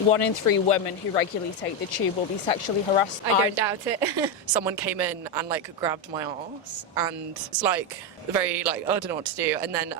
1 in 3 women who regularly take the tube will be sexually harassed. I don't doubt it. Someone came in and like grabbed my arse, and it's like very like, oh, I don't know what to do. And then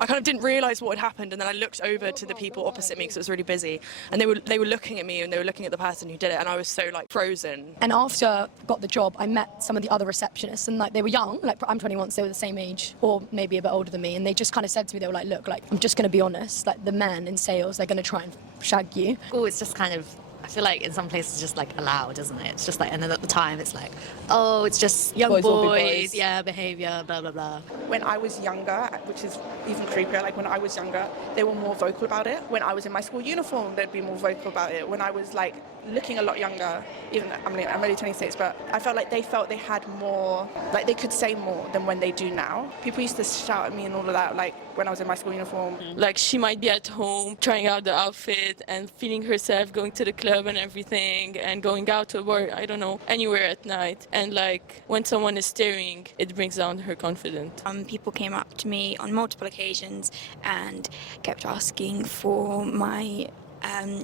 I kind of didn't realise what had happened, and then I looked over to the people opposite me because it was really busy, and they were looking at me and they were looking at the person who did it, and I was so like frozen. And after I got the job, I met some of the other receptionists, and like they were young, like I'm 21, so they were the same age or maybe a bit older than me, and they just kind of said to me, they were like, look, like I'm just going to be honest, like the men in sales, they're going to try and shag you. Oh, it's just kind of, I feel like in some places just like allowed, isn't it? It's just like, and then at the time it's like, oh, it's just young boys, yeah, behaviour, blah, blah, blah. When I was younger, which is even creepier, like when I was younger, they were more vocal about it. When I was in my school uniform, they'd be more vocal about it. When I was like looking a lot younger, even I'm only 26, but I felt like they had more, like they could say more than when they do now. People used to shout at me and all of that, like when I was in my school uniform. Like she might be at home trying out the outfit and feeling herself, going to the club and everything, and going out to work, I don't know, anywhere at night. And like when someone is staring, it brings down her confidence. People came up to me on multiple occasions and kept asking for my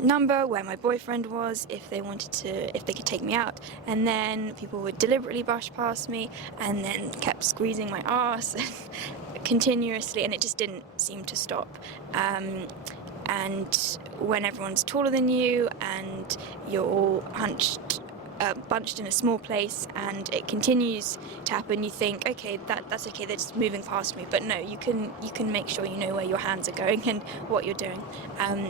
number, where my boyfriend was, if they could take me out, and then people would deliberately brush past me and then kept squeezing my arse continuously, and it just didn't seem to stop. And when everyone's taller than you and you're all bunched in a small place and it continues to happen, you think, okay, that's okay, they're just moving past me. But no, you can make sure you know where your hands are going and what you're doing.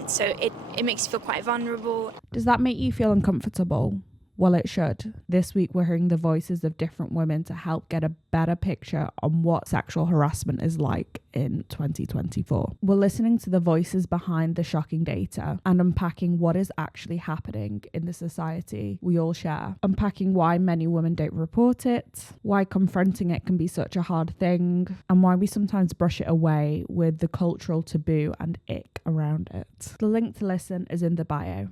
So it makes you feel quite vulnerable. Does that make you feel uncomfortable? Well, it should. This week we're hearing the voices of different women to help get a better picture on what sexual harassment is like in 2024. We're listening to the voices behind the shocking data and unpacking what is actually happening in the society we all share. Unpacking why many women don't report it, why confronting it can be such a hard thing, and why we sometimes brush it away with the cultural taboo and ick around it. The link to listen is in the bio.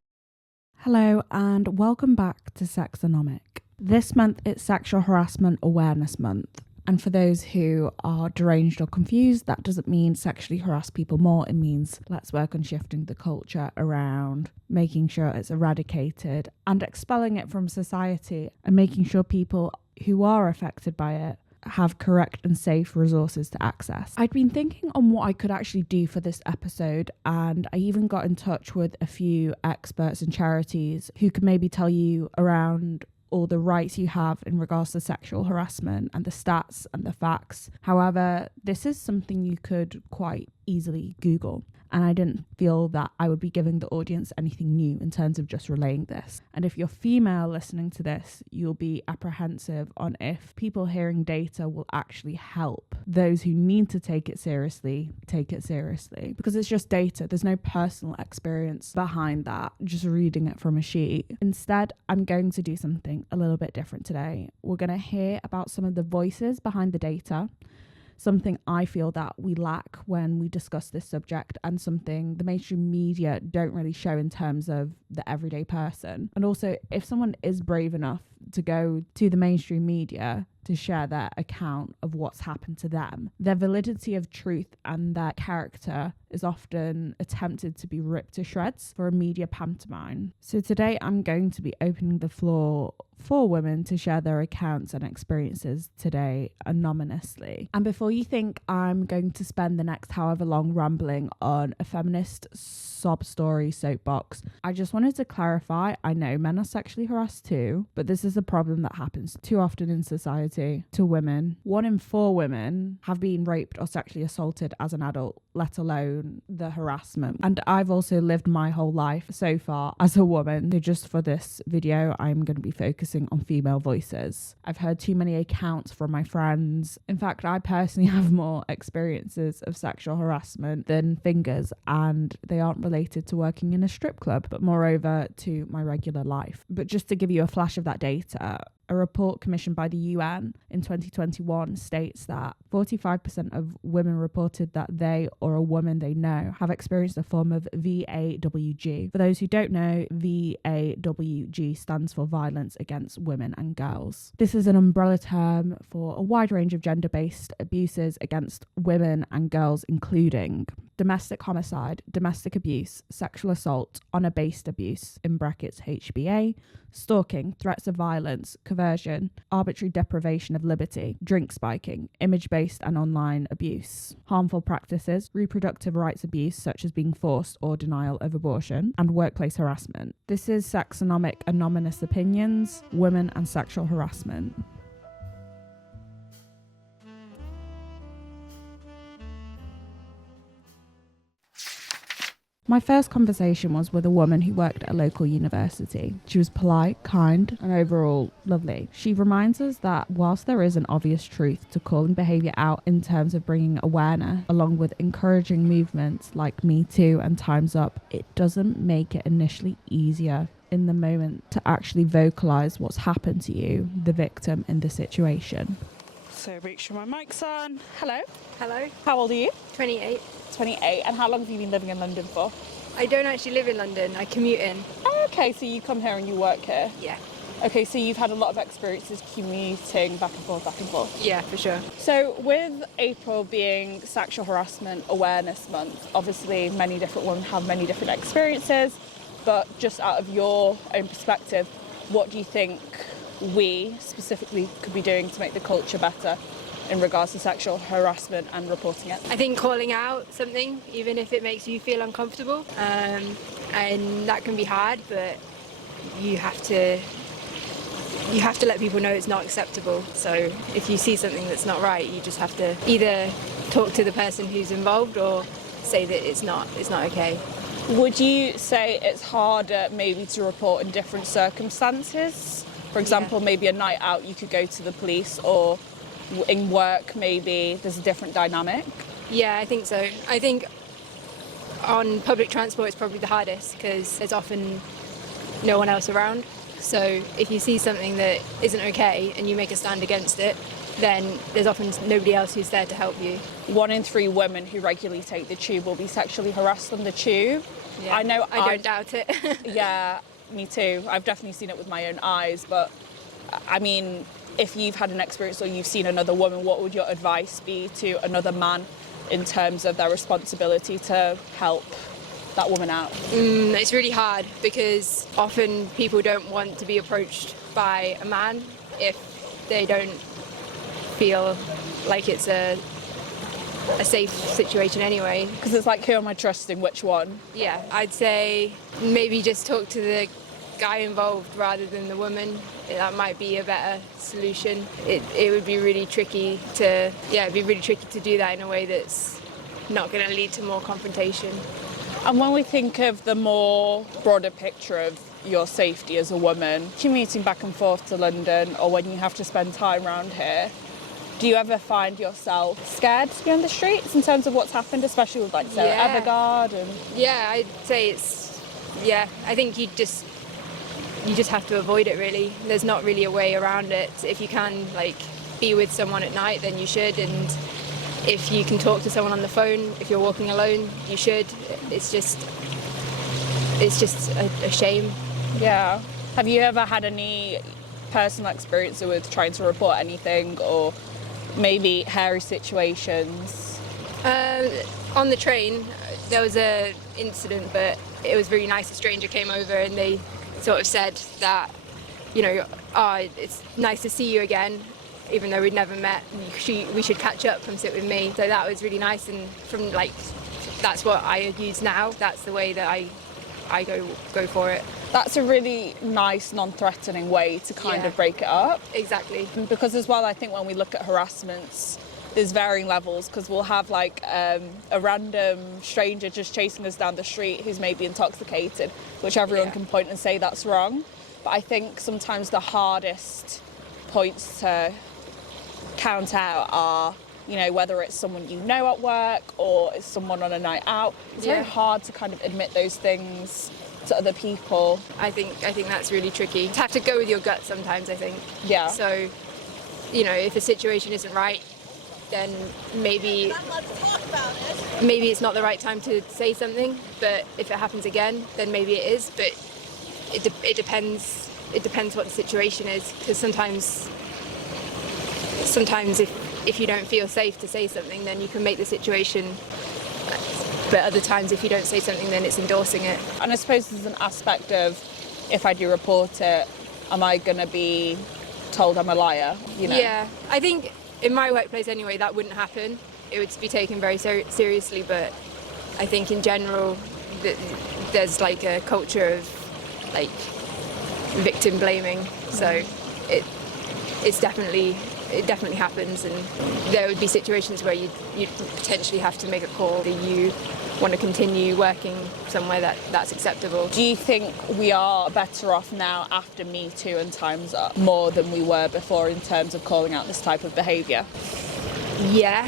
Hello and welcome back to Sexonomic. This month it's Sexual Harassment Awareness Month, and for those who are deranged or confused, that doesn't mean sexually harass people more. It means let's work on shifting the culture around, making sure it's eradicated and expelling it from society, and making sure people who are affected by it have correct and safe resources to access. I'd been thinking on what I could actually do for this episode, and I even got in touch with a few experts and charities who could maybe tell you around all the rights you have in regards to sexual harassment and the stats and the facts. However, this is something you could quite easily Google, and I didn't feel that I would be giving the audience anything new in terms of just relaying this. And if you're female listening to this, you'll be apprehensive on if people hearing data will actually help those who need to take it seriously, because it's just data. There's no personal experience behind that, just reading it from a sheet. Instead, I'm going to do something a little bit different today. We're going to hear about some of the voices behind the data, something I feel that we lack when we discuss this subject, and something the mainstream media don't really show in terms of the everyday person. And also, if someone is brave enough to go to the mainstream media to share their account of what's happened to them, their validity of truth and their character is often attempted to be ripped to shreds for a media pantomime. So today I'm going to be opening the floor for women to share their accounts and experiences today anonymously. And before you think I'm going to spend the next however long rambling on a feminist sob story soapbox, I just wanted to clarify, I know men are sexually harassed too, but this is a problem that happens too often in society to women. 1 in 4 women have been raped or sexually assaulted as an adult, let alone the harassment. And I've also lived my whole life so far as a woman. So just for this video, I'm going to be focusing on female voices. I've heard too many accounts from my friends. In fact, I personally have more experiences of sexual harassment than fingers, and they aren't related to working in a strip club, but moreover to my regular life. But just to give you a flash of that data, a report commissioned by the UN in 2021 states that 45% of women reported that they or a woman they know have experienced a form of VAWG. For those who don't know, VAWG stands for Violence Against Women and Girls. This is an umbrella term for a wide range of gender-based abuses against women and girls, including domestic homicide, domestic abuse, sexual assault, honour-based abuse, in brackets HBA, stalking, threats of violence, coercion, arbitrary deprivation of liberty, drink spiking, image-based and online abuse, harmful practices, reproductive rights abuse such as being forced or denial of abortion, and workplace harassment. This is Sexonomic Anonymous Opinions, Women and Sexual Harassment. My first conversation was with a woman who worked at a local university. She was polite, kind, and overall lovely. She reminds us that whilst there is an obvious truth to calling behaviour out in terms of bringing awareness, along with encouraging movements like Me Too and Time's Up, it doesn't make it initially easier in the moment to actually vocalise what's happened to you, the victim in the situation. So make sure my mic's on. Hello. Hello, How old are you? 28. 28. And how long have you been living in London for? I don't actually live in London, I commute in. Oh, okay, so you come here and you work here. Yeah. Okay, so you've had a lot of experiences commuting back and forth. Yeah, for sure. So with April being Sexual Harassment Awareness Month, obviously many different women have many different experiences, but just out of your own perspective, what do you think we specifically could be doing to make the culture better in regards to sexual harassment and reporting it? I think calling out something, even if it makes you feel uncomfortable, and that can be hard, but you have to let people know it's not acceptable. So if you see something that's not right, you just have to either talk to the person who's involved or say that it's not okay. Would you say it's harder maybe to report in different circumstances? For example, maybe a night out you could go to the police, or in work maybe there's a different dynamic? Yeah, I think so. I think on public transport it's probably the hardest because there's often no one else around. So if you see something that isn't okay and you make a stand against it, then there's often nobody else who's there to help you. 1 in 3 women who regularly take the tube will be sexually harassed on the tube. Yeah, I don't doubt it. Yeah, me too. I've definitely seen it with my own eyes, but I mean, if you've had an experience or you've seen another woman, what would your advice be to another man in terms of their responsibility to help that woman out? It's really hard because often people don't want to be approached by a man if they don't feel like it's a safe situation anyway. Because it's like, who am I trusting, which one? Yeah, I'd say maybe just talk to the guy involved rather than the woman. That might be a better solution. It would be really tricky to do that in a way that's not going to lead to more confrontation. And when we think of the more broader picture of your safety as a woman, commuting back and forth to London, or when you have to spend time around here, do you ever find yourself scared to be on the streets in terms of what's happened, especially with like Sarah Evergard? And yeah, I'd say I think you just have to avoid it really. There's not really a way around it. If you can like be with someone at night, then you should, and if you can talk to someone on the phone, if you're walking alone, you should. It's just a shame. Yeah. Have you ever had any personal experience with trying to report anything, or maybe hairy situations? On the train, there was an incident, but it was really nice. A stranger came over and they sort of said that, it's nice to see you again, even though we'd never met. We should catch up, come sit with me. So that was really nice, and that's what I use now. That's the way that I go for it. That's a really nice, non-threatening way to kind of break it up. Exactly. Because as well, I think when we look at harassments, there's varying levels, because we'll have like a random stranger just chasing us down the street who's maybe intoxicated, which everyone can point and say that's wrong. But I think sometimes the hardest points to count out are, whether it's someone you know at work or it's someone on a night out. It's very hard to kind of admit those things to other people. I think that's really tricky. You have to go with your gut sometimes, I think. Yeah. So, if a situation isn't right, then maybe it's not the right time to say something. But if it happens again, then maybe it is. But it depends. It depends what the situation is, because sometimes if you don't feel safe to say something, then you can make the situation But other times, if you don't say something, then it's endorsing it. And I suppose there's an aspect of, if I do report it, am I going to be told I'm a liar? You know? Yeah, I think in my workplace anyway, that wouldn't happen. It would be taken very seriously, but I think in general, there's like a culture of like victim blaming. So it definitely happens, and there would be situations where you'd potentially have to make a call that you want to continue working somewhere that's acceptable. Do you think we are better off now after Me Too and Time's Up more than we were before in terms of calling out this type of behaviour? Yeah,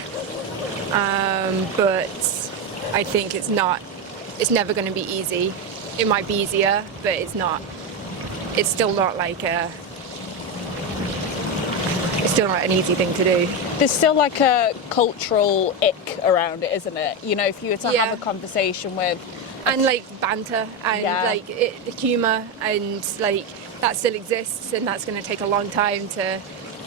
but I think it's never going to be easy. It might be easier, but it's still not like it's still not an easy thing to do. There's still like a cultural ick around it, isn't it? You know, if you were to have a conversation with... And like banter and like the humour, and like that still exists, and that's going to take a long time to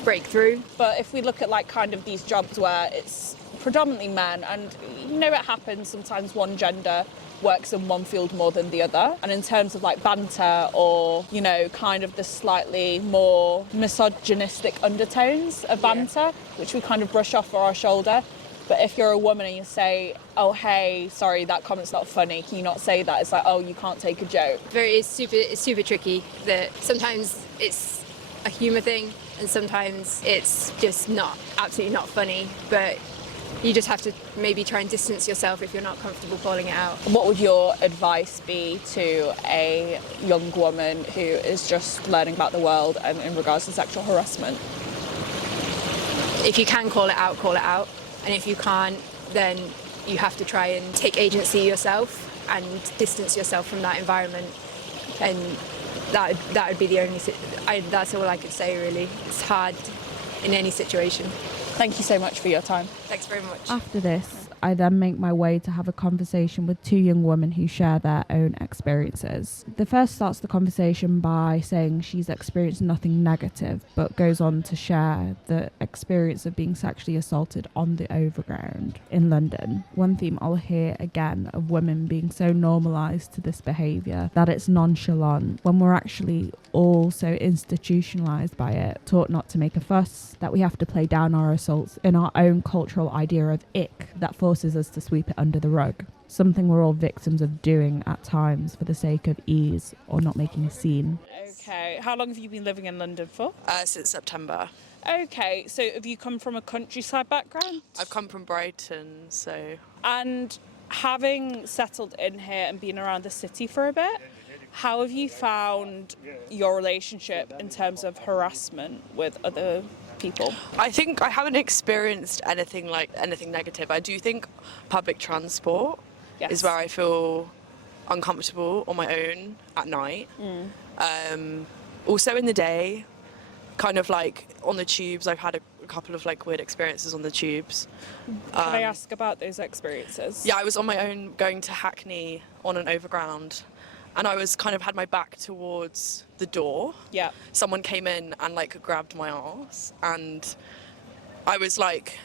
break through. But if we look at like kind of these jobs where it's predominantly men, and you know it happens, sometimes one gender works in one field more than the other, and in terms of like banter or, you know, kind of the slightly more misogynistic undertones of banter, which we kind of brush off our shoulder. But if you're a woman and you say, oh hey, sorry, that comment's not funny, can you not say that? It's like, oh, you can't take a joke. It's super tricky. That sometimes it's a humour thing and sometimes it's just absolutely not funny, but you just have to maybe try and distance yourself if you're not comfortable calling it out. What would your advice be to a young woman who is just learning about the world and in regards to sexual harassment? If you can call it out, call it out. And if you can't, then you have to try and take agency yourself and distance yourself from that environment. And that would be the only... that's all I could say, really. It's hard in any situation. Thank you so much for your time. Thanks very much. After this, I then make my way to have a conversation with two young women who share their own experiences. The first starts the conversation by saying she's experienced nothing negative, but goes on to share the experience of being sexually assaulted on the overground in London. One theme I'll hear again of women being so normalised to this behaviour that it's nonchalant, when we're actually all so institutionalised by it, taught not to make a fuss, that we have to play down our assaults in our own cultural idea of ick that forces us to sweep it under the rug. Something we're all victims of doing at times for the sake of ease or not making a scene. Okay, how long have you been living in London for? Since September. Okay, so have you come from a countryside background? I've come from Brighton, so... And having settled in here and been around the city for a bit, how have you found your relationship in terms of harassment with other people? I think I haven't experienced anything negative. I do think public transport is where I feel uncomfortable on my own at night. Also in the day, kind of like on the tubes, I've had a couple of like weird experiences on the tubes. Can I ask about those experiences? Yeah, I was on my own going to Hackney on an overground, and I was kind of had my back towards the door. Yeah. Someone came in and like grabbed my arse, and I was like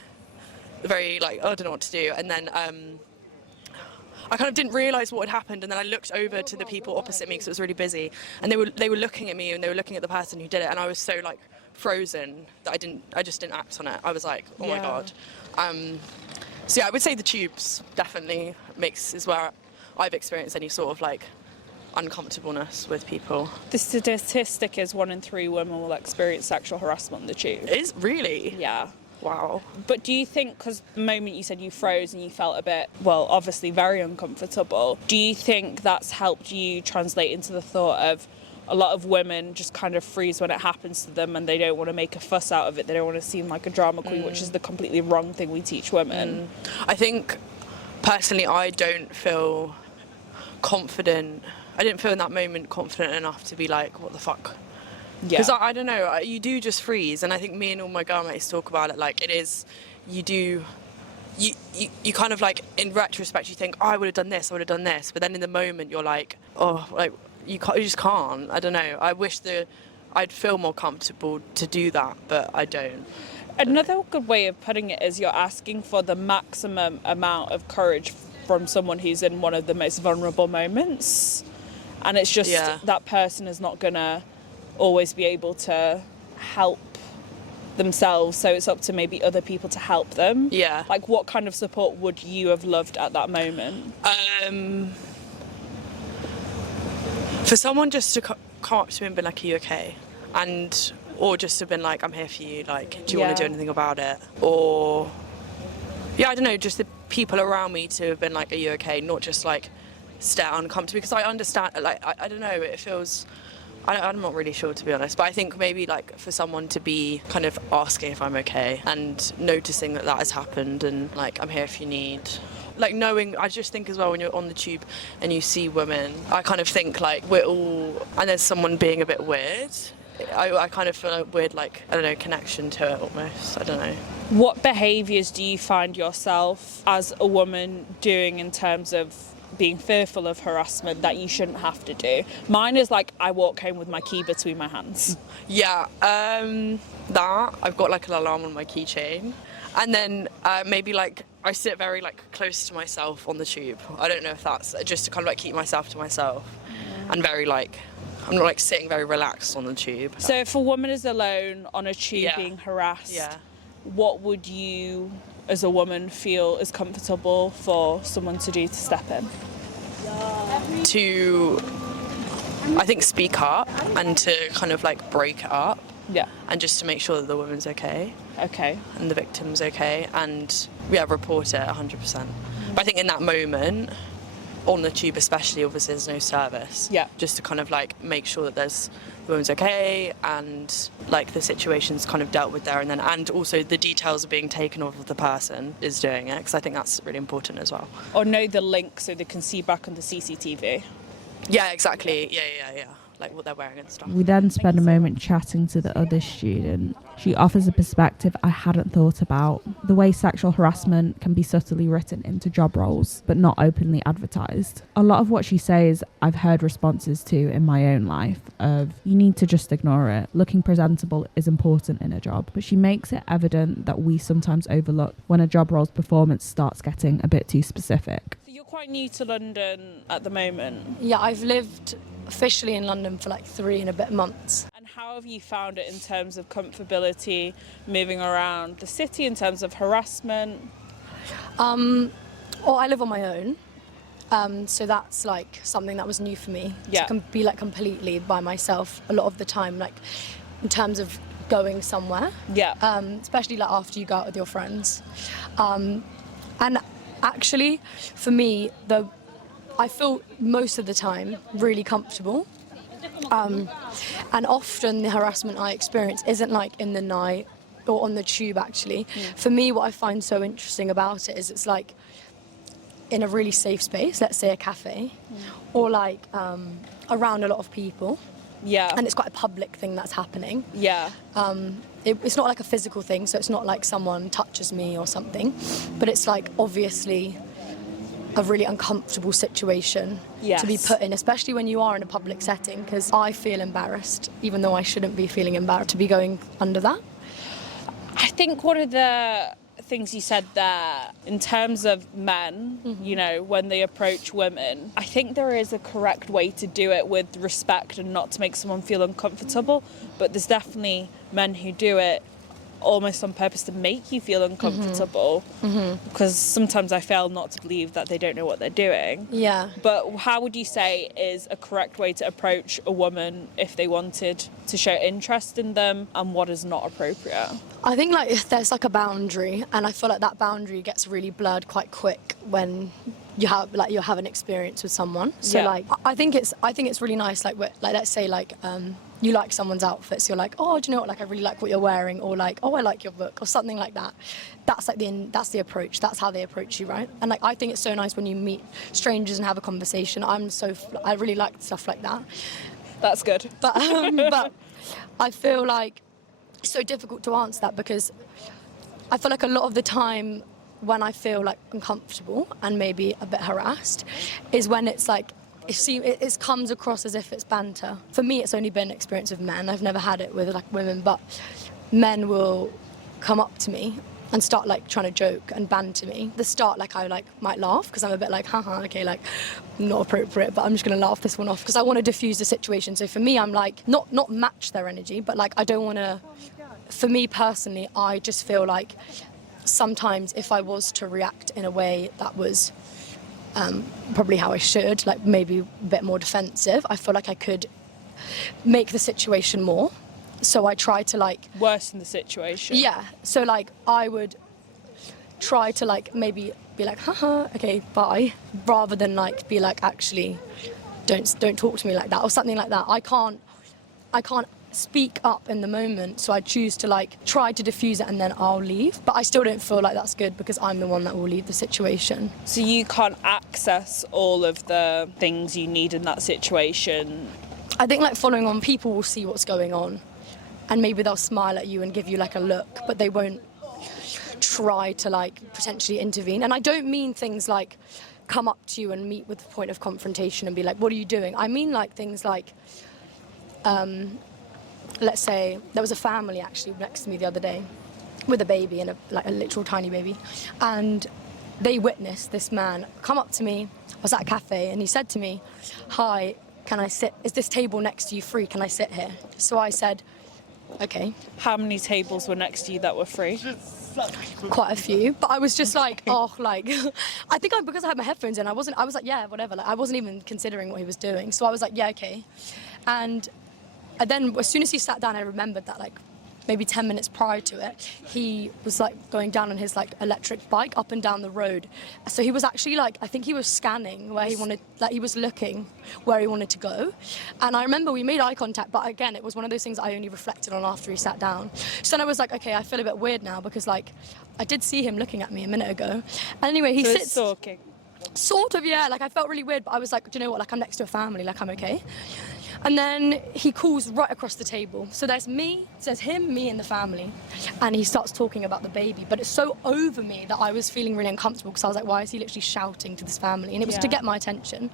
very like, oh, I don't know what to do. And then I kind of didn't realise what had happened, and then I looked over to the people opposite me because it was really busy, and they were looking at me and they were looking at the person who did it, and I was so like frozen that I just didn't act on it. I was like, oh my god. So yeah, I would say the tubes definitely is where I've experienced any sort of like uncomfortableness with people. The statistic is 1 in 3 women will experience sexual harassment on the tube. Is really? Yeah. Wow. But do you think, because the moment you said you froze and you felt a bit, well, obviously very uncomfortable, do you think that's helped you translate into the thought of a lot of women just kind of freeze when it happens to them and they don't want to make a fuss out of it, they don't want to seem like a drama queen, which is the completely wrong thing we teach women? I think, personally, I don't feel confident. I didn't feel in that moment confident enough to be like, what the fuck? Because I don't know, you do just freeze, and I think me and all my girl mates talk about it, like it is, you kind of like, in retrospect, you think, oh, I would have done this, but then in the moment you're like, oh, like, you just can't, I don't know. I wish I'd feel more comfortable to do that, but I don't. Another good way of putting it is you're asking for the maximum amount of courage from someone who's in one of the most vulnerable moments. And it's just that person is not going to always be able to help themselves, so it's up to maybe other people to help them. Yeah. Like, what kind of support would you have loved at that moment? For someone just to come up to me and be like, are you okay? Or just to have been like, I'm here for you, like, do you want to do anything about it? Or, I don't know, just the people around me to have been like, are you okay? Not just like stare and come to me, because I understand, like, I don't know, it feels, I'm not really sure, to be honest, but I think maybe like for someone to be kind of asking if I'm okay and noticing that has happened and like, I'm here if you need. Like knowing, I just think as well when you're on the tube and you see women, I kind of think like we're all, and there's someone being a bit weird, I kind of feel a weird, like, I don't know, connection to it almost, I don't know. What behaviours do you find yourself as a woman doing in terms of being fearful of harassment that you shouldn't have to do? Mine is like, I walk home with my key between my hands. Yeah, that, I've got like an alarm on my keychain. And then maybe like, I sit very like close to myself on the tube. I don't know if that's just to kind of like keep myself to myself. And very like, I'm not like sitting very relaxed on the tube. So if a woman is alone on a tube being harassed, what would you as a woman feel is comfortable for someone to do to step in? To, I think, speak up and to kind of like break it up. Yeah. And just to make sure that the woman's okay. Okay. And the victim's okay. And report it 100%. But I think in that moment, on the tube especially, obviously there's no service. Yeah. Just to kind of like make sure that the woman's okay and like the situation's kind of dealt with there and then, and also the details are being taken off of the person is doing it, because I think that's really important as well. Or know the link so they can see back on the CCTV. Yeah, exactly. Yeah. Like what they're wearing and stuff. We then spend a moment chatting to the other student. She offers a perspective I hadn't thought about. The way sexual harassment can be subtly written into job roles, but not openly advertised. A lot of what she says I've heard responses to in my own life of, you need to just ignore it. Looking presentable is important in a job. But she makes it evident that we sometimes overlook when a job role's performance starts getting a bit too specific. So you're quite new to London at the moment. Yeah, I've lived officially in London for like 3 and a bit months. And how have you found it in terms of comfortability moving around the city, in terms of harassment? I live on my own, so that's like something that was new for me. To be like completely by myself a lot of the time, like in terms of going somewhere. Yeah. Especially like after you go out with your friends. And actually, for me, I feel most of the time really comfortable. And often the harassment I experience isn't like in the night or on the tube actually. For me, what I find so interesting about it is it's like in a really safe space, let's say a cafe, or like around a lot of people. Yeah. And it's quite a public thing that's happening. Yeah. It's not like a physical thing, so it's not like someone touches me or something, but it's like obviously a really uncomfortable situation to be put in, especially when you are in a public setting, because I feel embarrassed, even though I shouldn't be feeling embarrassed to be going under that. I think one of the things you said there, in terms of men, you know, when they approach women, I think there is a correct way to do it with respect and not to make someone feel uncomfortable, but there's definitely men who do it almost on purpose to make you feel uncomfortable, because sometimes I fail not to believe that they don't know what they're doing. Yeah. But how would you say is a correct way to approach a woman if they wanted to show interest in them, and what is not appropriate? I think like there's like a boundary, and I feel like that boundary gets really blurred quite quick when you have an experience with someone. So like I think it's really nice, like let's say like you like someone's outfits, you're like, oh, do you know what, like I really like what you're wearing, or like, oh, I like your book, or something like that. That's like that's the approach, that's how they approach you, right? And like I think it's so nice when you meet strangers and have a conversation. I really like stuff like that. That's good. But I feel like it's so difficult to answer that, because I feel like a lot of the time when I feel like uncomfortable and maybe a bit harassed is when it's like it comes across as if it's banter. For me, it's only been an experience with men. I've never had it with like women, but men will come up to me and start like trying to joke and banter me. The start, like I like might laugh because I'm a bit like, haha, okay, like not appropriate, but I'm just gonna laugh this one off because I want to diffuse the situation. So for me, I'm like not match their energy, but like I don't want to. For me personally, I just feel like sometimes if I was to react in a way that was probably how I should, like maybe a bit more defensive, I feel like I could make the situation more. So I try to like worsen the situation. Yeah. So like I would try to like maybe be like, haha, okay, bye, rather than like be like, actually, don't talk to me like that or something like that. I can't speak up in the moment, so I choose to like try to diffuse it and then I'll leave. But I still don't feel like that's good because I'm the one that will leave the situation. So you can't access all of the things you need in that situation. I think like following on, people will see what's going on and maybe they'll smile at you and give you like a look, but they won't try to like potentially intervene. And I don't mean things like come up to you and meet with the point of confrontation and be like, what are you doing? I mean like things like, let's say there was a family actually next to me the other day with a baby and a literal tiny baby, and they witnessed this man come up to me. I was at a cafe and he said to me, hi, can I sit? Is this table next to you free? Can I sit here? So I said, okay. How many tables were next to you that were free? Quite a few, but I was just like, oh, like, I think because I had my headphones in, I was like, yeah, whatever. Like, I wasn't even considering what he was doing. So I was like, yeah, okay. And then as soon as he sat down, I remembered that like maybe 10 minutes prior to it, he was like going down on his like electric bike up and down the road. So he was actually like, I think he was scanning where he wanted, like he was looking where he wanted to go. And I remember we made eye contact, but again, it was one of those things I only reflected on after he sat down. So then I was like, okay, I feel a bit weird now because like I did see him looking at me a minute ago. And anyway, he sits. Stalking. Sort of, yeah. Like I felt really weird, but I was like, do you know what? Like I'm next to a family, like I'm okay. And then he calls right across the table. So there's him, me and the family. And he starts talking about the baby. But it's so over me that I was feeling really uncomfortable because I was like, why is he literally shouting to this family? And it was to get my attention.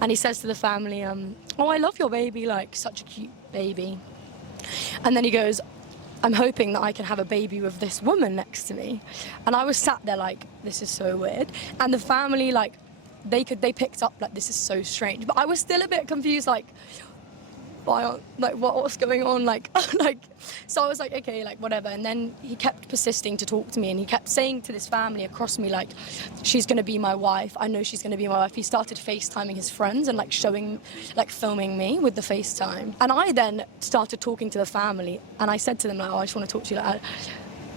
And he says to the family, oh, I love your baby, like such a cute baby. And then he goes, I'm hoping that I can have a baby with this woman next to me. And I was sat there like, this is so weird. And the family, like, they picked up like, this is so strange. But I was still a bit confused, like, what's going on, like so I was like, okay, like whatever. And then he kept persisting to talk to me and he kept saying to this family across me, like, she's gonna be my wife, I know she's gonna be my wife. He started FaceTiming his friends and like filming me with the FaceTime. And I then started talking to the family and I said to them like, oh, I just want to talk to you, like,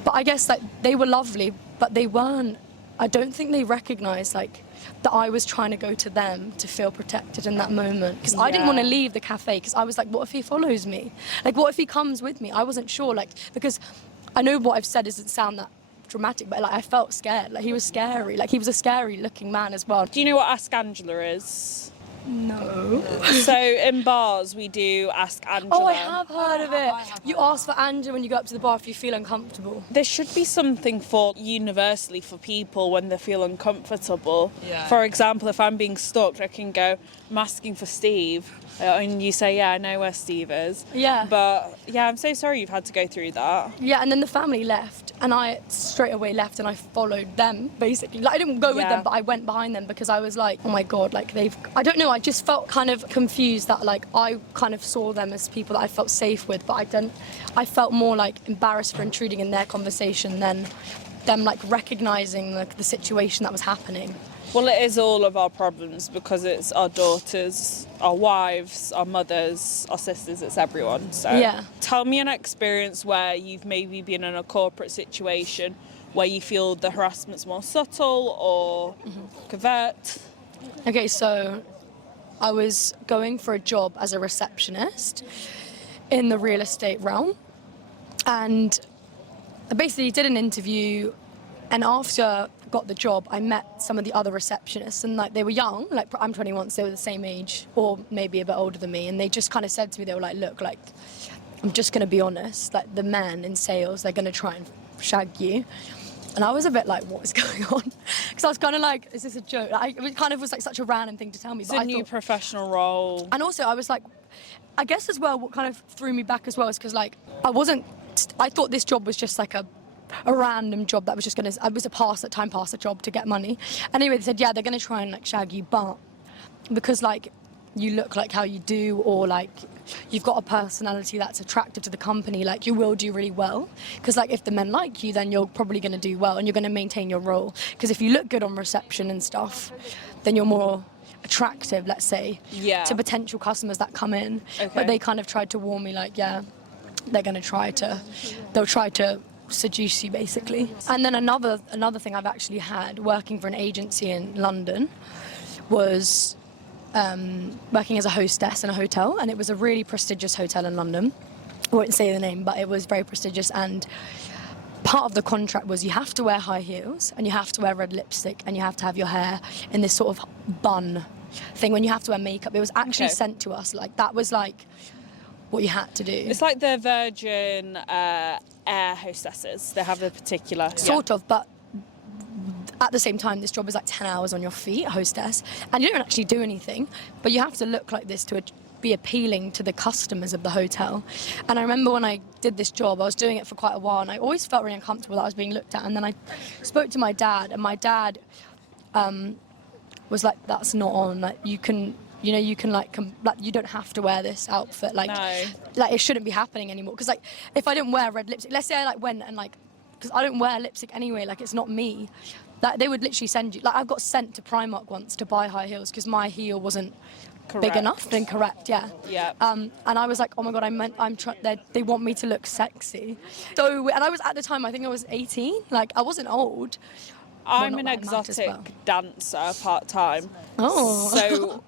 but I guess like they were lovely, but they weren't, I don't think they recognized like that I was trying to go to them to feel protected in that moment. Because I didn't want to leave the cafe because I was like, what if he follows me? Like, what if he comes with me? I wasn't sure, like, because I know what I've said doesn't sound that dramatic, but like I felt scared. Like he was scary. Like he was a scary looking man as well. Do you know what Ask Angela is? No. So in bars we do Ask Angela. Oh, I have heard of it. You ask for Angela when you go up to the bar if you feel uncomfortable. There should be something for universally for people when they feel uncomfortable. Yeah. For example, if I'm being stalked, I can go, I'm asking for Steve. And you say, yeah, I know where Steve is. Yeah. But yeah, I'm so sorry you've had to go through that. Yeah, and then the family left and I straight away left and I followed them basically. Like I didn't go with them, but I went behind them because I was like, oh my God, like I don't know, I just felt kind of confused that like I kind of saw them as people that I felt safe with, but I felt more like embarrassed for intruding in their conversation than them like recognizing like the situation that was happening. Well, it is all of our problems because it's our daughters, our wives, our mothers, our sisters, it's everyone. So yeah. Tell me an experience where you've maybe been in a corporate situation where you feel the harassment's more subtle or covert. Okay, so I was going for a job as a receptionist in the real estate realm and I basically did an interview, and after I got the job, I met some of the other receptionists, and like they were young, like I'm 21, so they were the same age, or maybe a bit older than me, and they just kind of said to me, they were like, look, like, I'm just going to be honest, like the men in sales, they're going to try and shag you. And I was a bit like, what is going on? Because I was kind of like, is this a joke? It kind of was like such a random thing to tell me. It's a new professional role. And also I was like, I guess as well, what kind of threw me back as well is because like, I thought this job was just like a a random job that was just going to, it was a time passer job to get money. Anyway, they said, yeah, they're going to try and like shag you, but because like you look like how you do, or like you've got a personality that's attractive to the company, like you will do really well. Because like if the men like you, then you're probably going to do well and you're going to maintain your role. Because if you look good on reception and stuff, then you're more attractive, let's say, to potential customers that come in. Okay. But they kind of tried to warn me, like, yeah, they'll try to seduce you, basically. And then another thing I've actually had working for an agency in London was working as a hostess in a hotel, and it was a really prestigious hotel in London. I won't say the name, but it was very prestigious, and part of the contract was you have to wear high heels and you have to wear red lipstick and you have to have your hair in this sort of bun thing when you have to wear makeup. It was actually sent to us, like that was like what you had to do. It's like the Virgin air hostesses. They have a particular... Sort of, but at the same time, this job is like 10 hours on your feet, hostess, and you don't actually do anything, but you have to look like this to be appealing to the customers of the hotel. And I remember when I did this job, I was doing it for quite a while, and I always felt really uncomfortable that I was being looked at. And then I spoke to my dad, and my dad was like, "That's not on. Like you can like you don't have to wear this outfit. Like, like it shouldn't be happening anymore. Because like if I didn't wear red lipstick, let's say I like went and like, because I don't wear lipstick anyway. Like it's not me. That they would literally send you. Like I've got sent to Primark once to buy high heels because my heel wasn't big enough and correct, yeah. And I was like, oh my god, they want me to look sexy. So, and I was at the time, I think I was 18. Like I wasn't old. I'm an exotic dancer part-time. So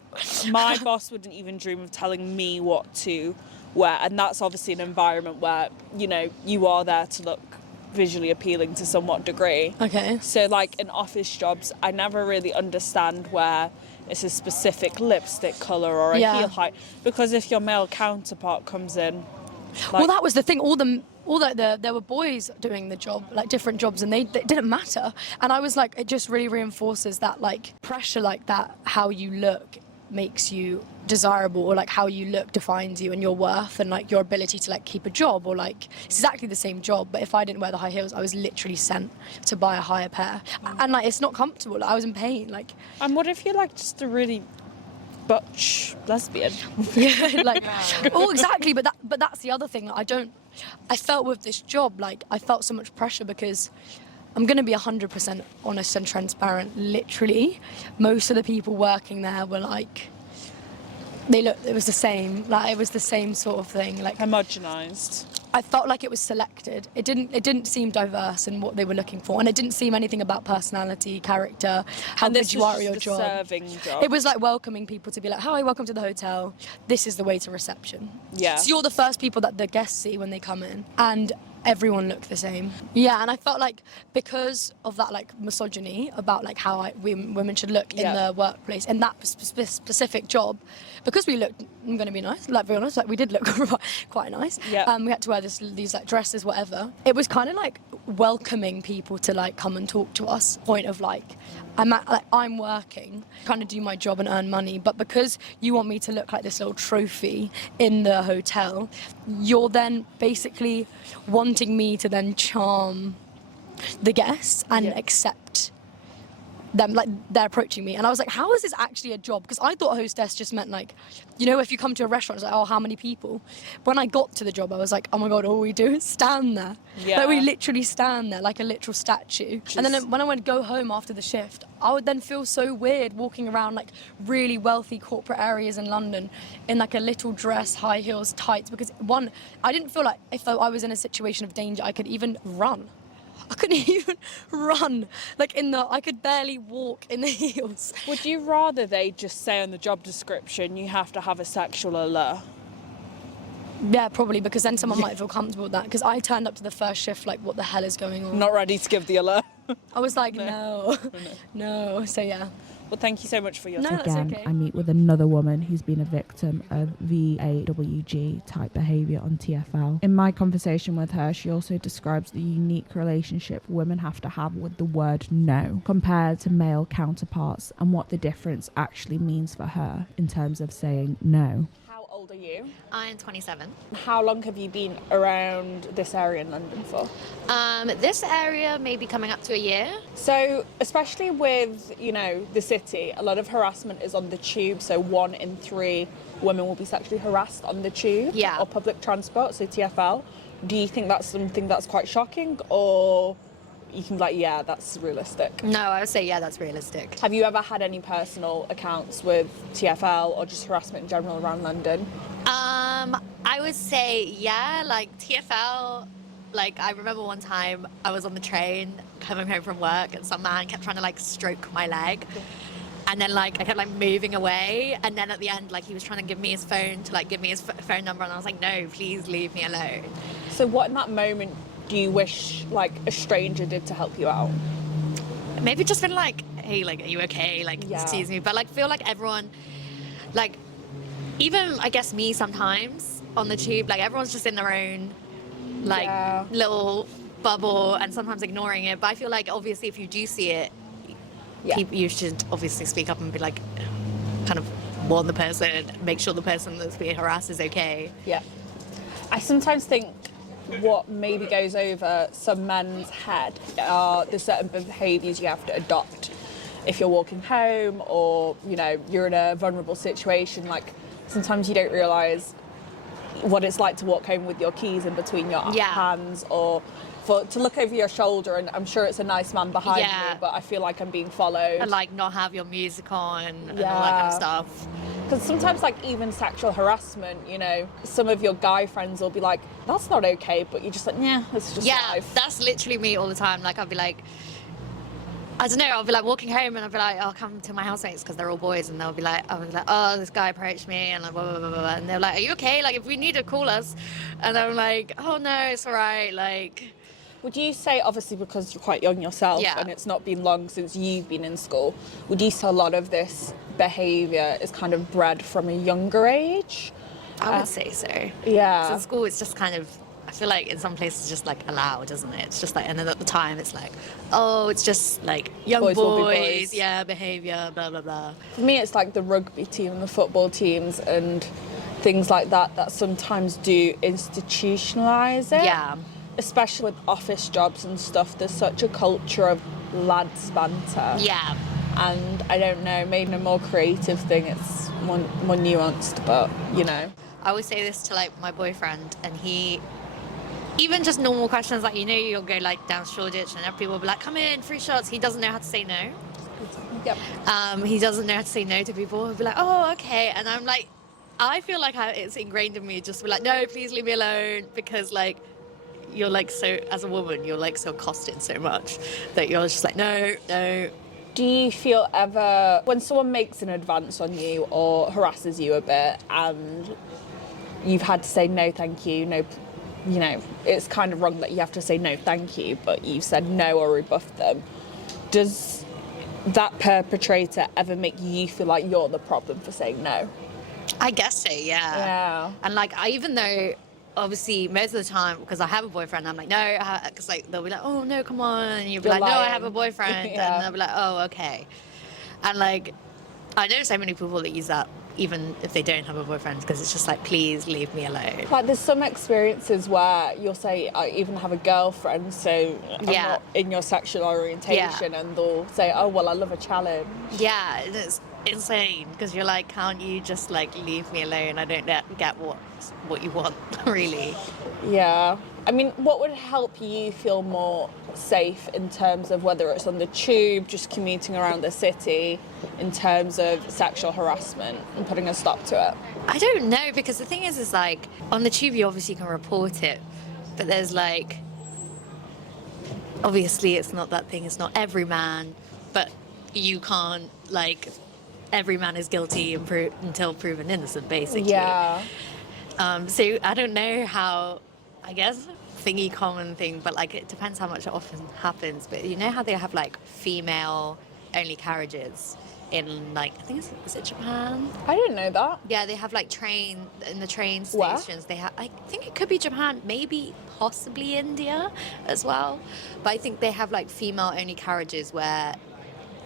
my boss wouldn't even dream of telling me what to wear, and that's obviously an environment where, you know, you are there to look visually appealing to somewhat degree. Okay. So like in office jobs, I never really understand where it's a specific lipstick colour or a heel height, because if your male counterpart comes in, like, well, that was the thing. There were boys doing the job, like different jobs, and they didn't matter. And I was like, it just really reinforces that like pressure, like that how you look makes you desirable, or like how you look defines you and your worth and like your ability to like keep a job, or like it's exactly the same job, but if I didn't wear the high heels, I was literally sent to buy a higher pair, and like it's not comfortable. Like, I was in pain. Like, and what if you're like just a really butch lesbian? Like, oh, exactly. But that's the other thing. I felt with this job, like I felt so much pressure because I'm going to be 100% honest and transparent. Literally, most of the people working there were like, it was the same. Like, it was the same sort of thing. Like, homogenized. I felt like it was selected. It didn't seem diverse in what they were looking for, and it didn't seem anything about personality, character, how good you are at your job. Serving job. It was like welcoming people to be like, "Hi, welcome to the hotel. This is the way to reception." Yeah. So you're the first people that the guests see when they come in, and everyone looked the same. Yeah, and I felt like because of that like misogyny about like how women should look in the workplace in that specific job, because we looked, I'm going to be nice, like be honest, like we did look quite nice. Yeah. We had to wear these like dresses, whatever. It was kind of like welcoming people to like come and talk to us. Point of like, I'm working, trying to do my job and earn money, but because you want me to look like this little trophy in the hotel, you're then basically wanting me to then charm the guests and accept them, like they're approaching me. And I was like, how is this actually a job? Because I thought hostess just meant like, you know, if you come to a restaurant, it's like, oh, how many people? When I got to the job, I was like, oh my god, all we do is stand there. Like we literally stand there like a literal statue. And then when I would go home after the shift, I would then feel so weird walking around like really wealthy corporate areas in London in like a little dress, high heels, tights, because I didn't feel like if I was in a situation of danger, I could even run. I couldn't even run. Like I could barely walk in the heels. Would you rather they just say on the job description you have to have a sexual allure? Yeah, probably, because then someone might feel comfortable with that. Because I turned up to the first shift like, what the hell is going on? Not ready to give the allure. I was like, no. So yeah. Well, thank you so much for your time. Again, okay. I meet with another woman who's been a victim of VAWG type behaviour on TFL. In my conversation with her, she also describes the unique relationship women have to have with the word no compared to male counterparts, and what the difference actually means for her in terms of saying no. How old are you? I'm 27. How long have you been around this area in London for? This area may be coming up to a year. So, especially with, the city, a lot of harassment is on the tube. So 1 in 3 women will be sexually harassed on the tube or public transport, so TfL. Do you think that's something that's quite shocking, or you can be like, yeah, that's realistic? No, I would say, yeah, that's realistic. Have you ever had any personal accounts with TfL or just harassment in general around London? I would say, yeah, like TfL, like I remember one time I was on the train coming home from work and some man kept trying to like stroke my leg. And then like I kept like moving away, and then at the end like he was trying to give me his phone to like give me his phone number, and I was like, no, please leave me alone. So what in that moment do you wish like a stranger did to help you out? Maybe just been like, hey, like, are you okay? Like, excuse me. But like feel like everyone, like even I guess me sometimes on the tube, like everyone's just in their own like little bubble and sometimes ignoring it. But I feel like obviously if you do see it, you should obviously speak up and be like, kind of warn the person, make sure the person that's being harassed is okay. Yeah. I sometimes think what maybe goes over some men's head are the certain behaviours you have to adopt if you're walking home or, you're in a vulnerable situation. Like, sometimes you don't realise what it's like to walk home with your keys in between your hands, or to look over your shoulder, and I'm sure it's a nice man behind me, but I feel like I'm being followed. And like not have your music on and all that kind of stuff. Because sometimes like even sexual harassment, some of your guy friends will be like, that's not okay, but you're just like, yeah, it's just life. That's literally me all the time. Like I'll be like, I don't know, I'll be like walking home and I'll be like, I'll come to my housemates because they're all boys, and I'll be like, oh, this guy approached me and like blah, blah, blah, blah, and they're like, are you okay? Like if we need to call us. And I'm like, oh no, it's all right. Like, would you say, obviously because you're quite young yourself and it's not been long since you've been in school, would you say a lot of this behaviour is kind of bred from a younger age? I would say so. Yeah. So in school it's just kind of, I feel like in some places just like allowed, isn't it? It's just like, and then at the time it's like, oh, it's just like young boys. Behaviour, blah, blah, blah. For me it's like the rugby team and the football teams and things like that sometimes do institutionalise it. Yeah. Especially with office jobs and stuff, there's such a culture of lads banter. Yeah. And I don't know, maybe a more creative thing, it's more nuanced, but I always say this to like my boyfriend, and he, even just normal questions like, you'll go like down Shoreditch and people will be like, come in, free shots. He doesn't know how to say no. Yep. He doesn't know how to say no to people. He'll be like, oh, okay. And I'm like, I feel like it's ingrained in me just to be like, no, please leave me alone, because like, you're like so, as a woman, you're like so accosted so much that you're just like, no. Do you feel ever, when someone makes an advance on you or harasses you a bit and you've had to say no thank you, no, it's kind of wrong that you have to say no thank you, but you've said no or rebuffed them, does that perpetrator ever make you feel like you're the problem for saying no? I guess so, yeah. And like, even though obviously most of the time, because I have a boyfriend, I'm like, no, because like they'll be like, oh no, come on, and you'll be like, no, I have a boyfriend. And they'll be like, oh, okay. And like, I know so many people that use that even if they don't have a boyfriend, because it's just like, please leave me alone. Like there's some experiences where you'll say, I even have a girlfriend, so I'm not in your sexual orientation, and they'll say, oh well, I love a challenge. Yeah, it's insane, because you're like, can't you just like leave me alone? I don't get what you want, really. Yeah. I mean, what would help you feel more safe in terms of whether it's on the tube, just commuting around the city, in terms of sexual harassment and putting a stop to it? I don't know, because the thing is like, on the tube you obviously can report it, but there's like, obviously it's not that thing, it's not every man, but you can't like, every man is guilty until proven innocent, basically. Yeah. So I don't know how, I guess, thingy common thing, but like it depends how much it often happens. But you know how they have like female only carriages in like, I think is it Japan? I didn't know that. Yeah, they have like in the train stations. Where? They have, I think it could be Japan, maybe possibly India as well. But I think they have like female only carriages where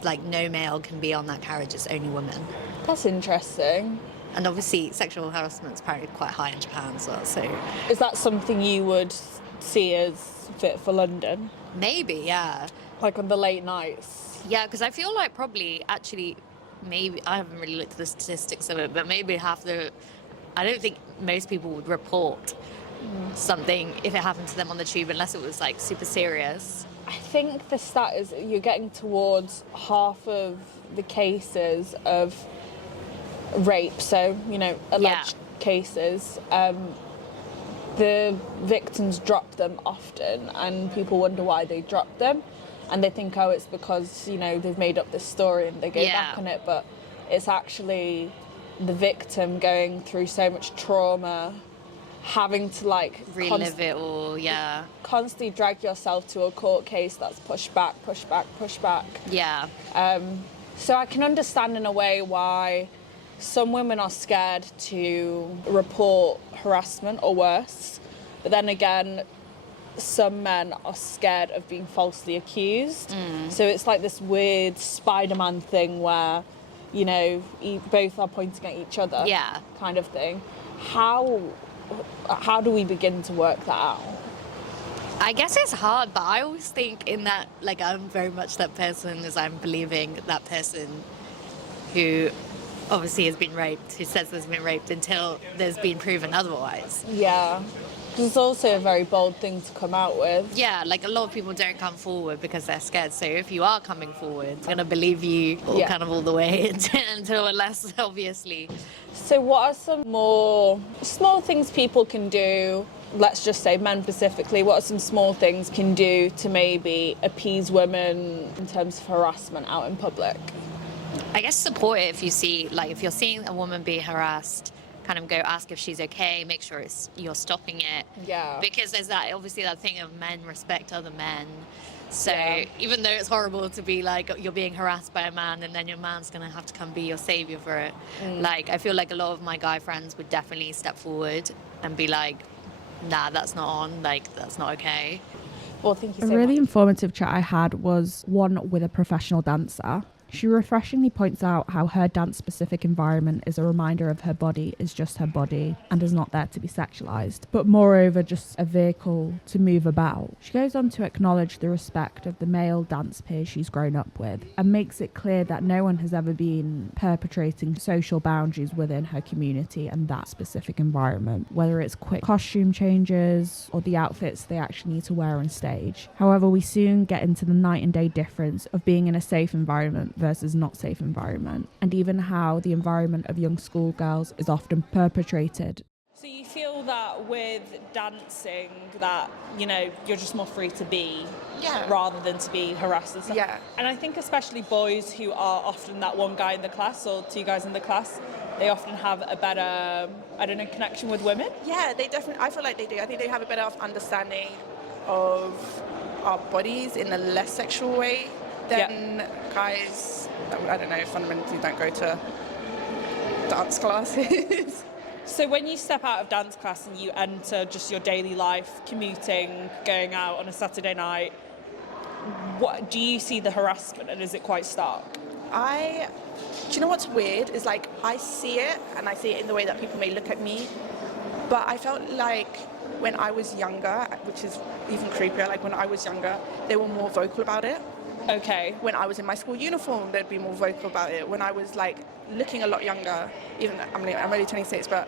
like no male can be on that carriage, it's only women. That's interesting. And obviously sexual harassment is apparently quite high in Japan as well, so Is that something you would see as fit for London? maybe, yeah. Like on the late nights? Yeah, because I feel like probably actually maybe, I haven't really looked at the statistics of it, but maybe I don't think most people would report something if it happened to them on the tube unless it was like super serious. I think the stat is you're getting towards half of the cases of rape, so, alleged cases, the victims drop them often, and people wonder why they drop them, and they think, oh, it's because, they've made up this story and they go back on it, but it's actually the victim going through so much trauma, having to relive it all, constantly drag yourself to a court case that's pushed back. Yeah. So I can understand in a way why some women are scared to report harassment or worse, but then again, some men are scared of being falsely accused. So it's like this weird Spider-Man thing where, both are pointing at each other, kind of thing. How do we begin to work that out? I guess it's hard, but I always think in that, I'm very much that person as I'm believing that person who obviously has been raped, who says there's been raped until there's been proven otherwise. Yeah. It's also a very bold thing to come out with. Yeah, a lot of people don't come forward because they're scared. So if you are coming forward, I'm going to believe you kind of all the way until unless, obviously. So what are some more small things people can do, let's just say men specifically, what are some small things can do to maybe appease women in terms of harassment out in public? I guess support it if you see, if you're seeing a woman be harassed, kind of go ask if she's okay, make sure you're stopping it. Yeah. Because there's obviously that thing of men respect other men. So even though it's horrible to be you're being harassed by a man and then your man's going to have to come be your savior for it. I feel like a lot of my guy friends would definitely step forward and be like, nah, that's not on, that's not okay. Well, thank you so much. A really informative chat I had was one with a professional dancer. She refreshingly points out how her dance-specific environment is a reminder of her body is just her body and is not there to be sexualized, but moreover just a vehicle to move about. She goes on to acknowledge the respect of the male dance peers she's grown up with and makes it clear that no one has ever been perpetrating social boundaries within her community and that specific environment, whether it's quick costume changes or the outfits they actually need to wear on stage. However, we soon get into the night and day difference of being in a safe environment versus not safe environment, and even how the environment of young schoolgirls is often perpetrated. So you feel that with dancing that, you're just more free to be rather than to be harassed and stuff. Yeah. And I think especially boys who are often that one guy in the class or two guys in the class, they often have a better, connection with women. Yeah, they definitely, I feel like they do. I think they have a better understanding of our bodies in a less sexual way than guys that, I don't know, fundamentally don't go to dance classes. So when you step out of dance class and you enter just your daily life, commuting, going out on a Saturday night, what do you see the harassment, and is it quite stark? Do you know what's weird is I see it, and I see it in the way that people may look at me, but I felt like when I was younger, which is even creepier, when I was younger, they were more vocal about it. Okay. When I was in my school uniform, they'd be more vocal about it. When I was looking a lot younger, even I'm only 26, but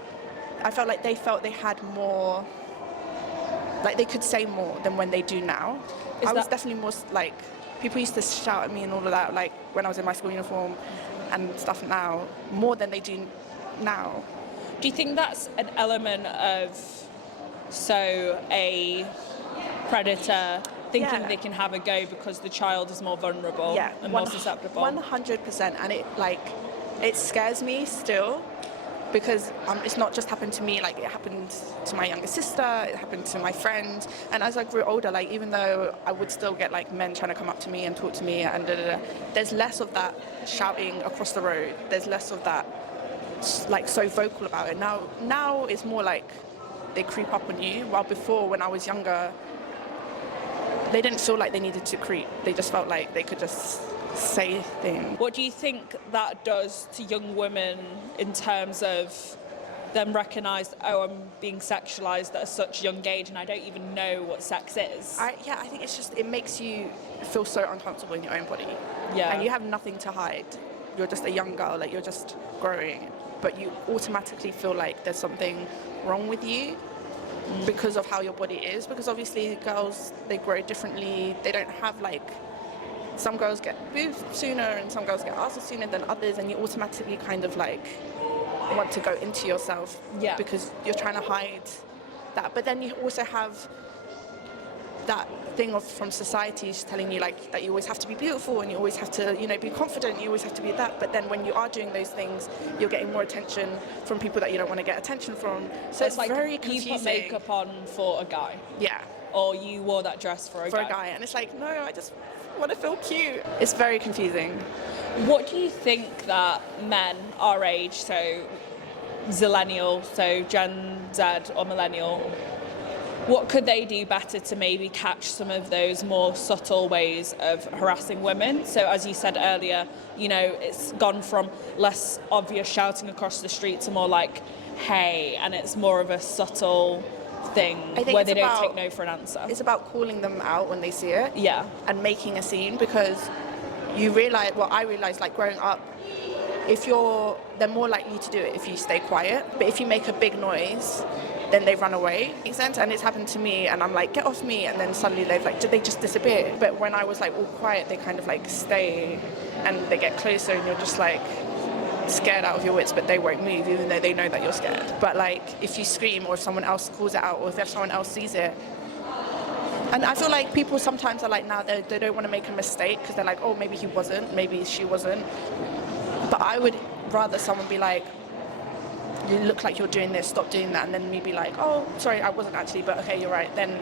I felt like they had more, they could say more than when they do now. I was definitely more people used to shout at me and all of that, when I was in my school uniform and stuff now, more than they do now. Do you think that's an element of, a predator thinking they can have a go because the child is more vulnerable and more susceptible? 100%, and it scares me still, because it's not just happened to me, it happened to my younger sister, it happened to my friend, and as I grew older, even though I would still get men trying to come up to me and talk to me and there's less of that shouting across the road, there's less of that so vocal about it. Now it's more they creep up on you, while before, when I was younger, they didn't feel like they needed to creep. They just felt like they could just say things. What do you think that does to young women in terms of them recognise, oh, I'm being sexualised at such a young age and I don't even know what sex is? I think it's just, it makes you feel so uncomfortable in your own body. Yeah. And you have nothing to hide. You're just a young girl, like you're just growing, but you automatically feel like there's something wrong with you because of how your body is. Because obviously girls, they grow differently. They don't have like, some girls get boobs sooner and some girls get asses sooner than others, and you automatically kind of like want to go into yourself because you're trying to hide that. But then you also have that thing from society telling you like that you always have to be beautiful and you always have to, you know, be confident, you always have to be that. But then when you are doing those things, you're getting more attention from people that you don't want to get attention from. So it's like very confusing. You put makeup on for a guy. Yeah. Or you wore that dress for a guy. And it's like, no, I just want to feel cute. It's very confusing. What do you think that men our age, so zillennial, so Gen Z or millennial, what could they do better to maybe catch some of those more subtle ways of harassing women? So as you said earlier, you know, it's gone from less obvious shouting across the street to more like, hey, and it's more of a subtle thing where they don't take no for an answer. It's about calling them out when they see it. Yeah. And making a scene, because you realise, well, I realised like growing up, they're more likely to do it if you stay quiet. But if you make a big noise, then they run away. Makes sense? And it's happened to me, and I'm like, get off me, and then suddenly they just disappear. But when I was like all quiet, they kind of like stay, and they get closer, and you're just like scared out of your wits, but they won't move even though they know that you're scared. But like if you scream, or if someone else calls it out, or if someone else sees it. And I feel like people sometimes are like, now they don't want to make a mistake because they're like, oh, maybe he wasn't, maybe she wasn't. But I would rather someone be like, you look like you're doing this, stop doing that, and then me be like, oh, sorry, I wasn't actually, but okay, you're right. Then,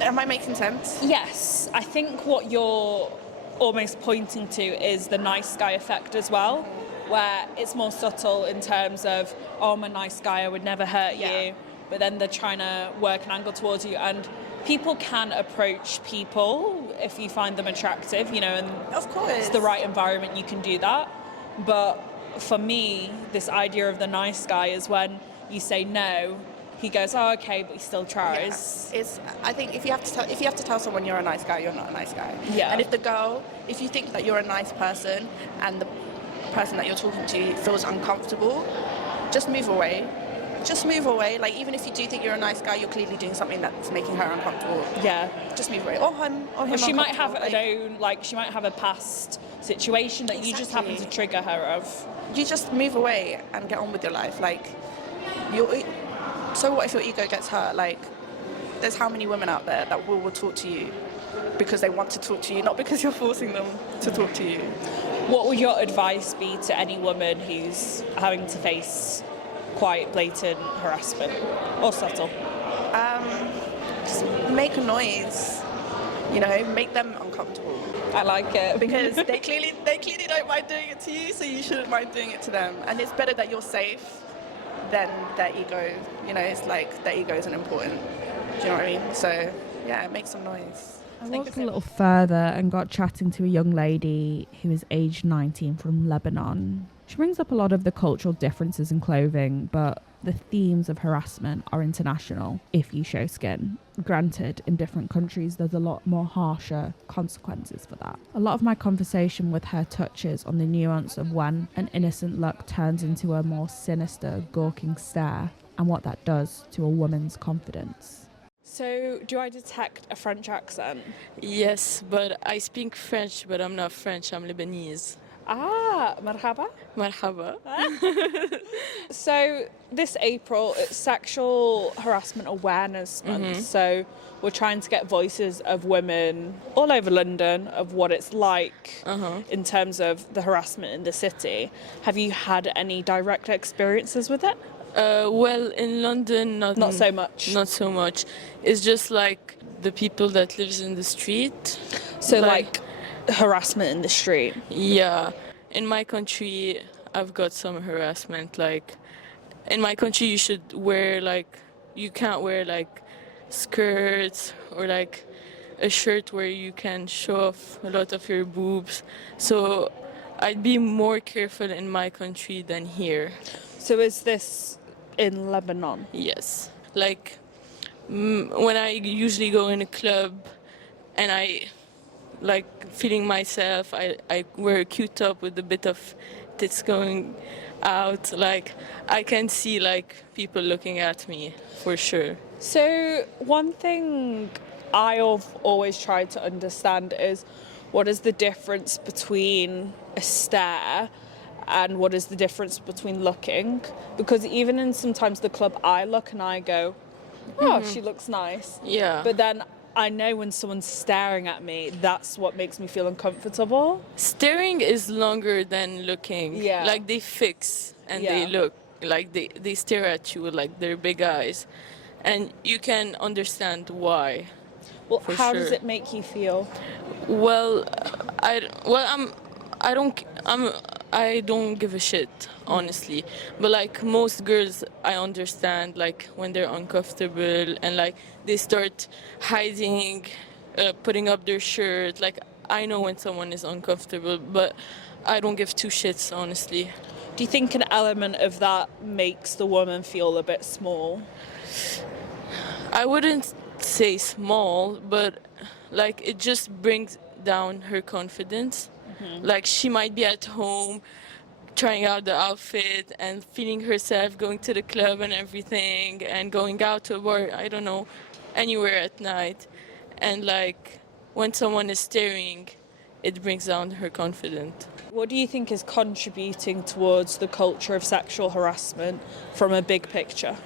am I making sense? Yes, I think what you're almost pointing to is the nice guy effect as well, where it's more subtle in terms of, oh, I'm a nice guy, I would never hurt you, but then they're trying to work an angle towards you, and people can approach people if you find them attractive, you know, and of course, it's the right environment, you can do that. But for me, this idea of the nice guy is when you say no, he goes, oh, okay, but he still tries. Yeah. I think if you have to tell someone you're a nice guy, you're not a nice guy. Yeah. And if you think that you're a nice person and the person that you're talking to feels uncomfortable, just move away. Just move away. Like, even if you do think you're a nice guy, you're clearly doing something that's making her uncomfortable. Yeah. Just move away. Or him. Or she might have she might have a past situation that you just happen to trigger her of. You just move away and get on with your life. Like, so what if your ego gets hurt? Like, there's how many women out there that will talk to you because they want to talk to you, not because you're forcing them to talk to you. What would your advice be to any woman who's having to face quite blatant harassment or subtle? Just make a noise, you know, make them uncomfortable. I like it. Because they clearly don't mind doing it to you, so you shouldn't mind doing it to them. And it's better that you're safe than their ego. You know, it's like their ego isn't important. Do you know what I mean? So, yeah, make some noise. I walked a little further and got chatting to a young lady who is aged 19 from Lebanon. She brings up a lot of the cultural differences in clothing, but the themes of harassment are international if you show skin. Granted, in different countries, there's a lot more harsher consequences for that. A lot of my conversation with her touches on the nuance of when an innocent look turns into a more sinister, gawking stare, and what that does to a woman's confidence. So, do I detect a French accent? Yes, but I speak French, but I'm not French, I'm Lebanese. Ah, marhaba. Marhaba. So this April, it's Sexual Harassment Awareness Month. So we're trying to get voices of women all over London of what it's like in terms of the harassment in the city. Have you had any direct experiences with it? Well, in London, not so much. Not so much. It's just like the people that lives in the street. So like harassment in the street. Yeah. In my country, I've got some harassment. Like, in my country, you can't wear like skirts or like a shirt where you can show off a lot of your boobs. So I'd be more careful in my country than here. So is this in Lebanon? Yes. Like when I usually go in a club and I like feeling myself, I wear a cute top with a bit of tits going out. Like I can see like people looking at me for sure. So one thing I've always tried to understand is what is the difference between a stare and what is the difference between looking? Because even in sometimes the club I look and I go, oh, she looks nice. Yeah. But then I know when someone's staring at me, that's what makes me feel uncomfortable. Staring is longer than looking. Yeah. Like they fix and they look. Like they stare at you with like their big eyes. And you can understand why. Well, For how sure. does it make you feel? Well, I don't give a shit, honestly. But like most girls, I understand like when they're uncomfortable and like they start hiding, putting up their shirt. Like I know when someone is uncomfortable, but I don't give two shits, honestly. Do you think an element of that makes the woman feel a bit small? I wouldn't say small, but like it just brings down her confidence. Like she might be at home trying out the outfit and feeling herself going to the club and everything and going out to a bar, I don't know, anywhere at night. And like when someone is staring, it brings down her confidence. What do you think is contributing towards the culture of sexual harassment from a big picture?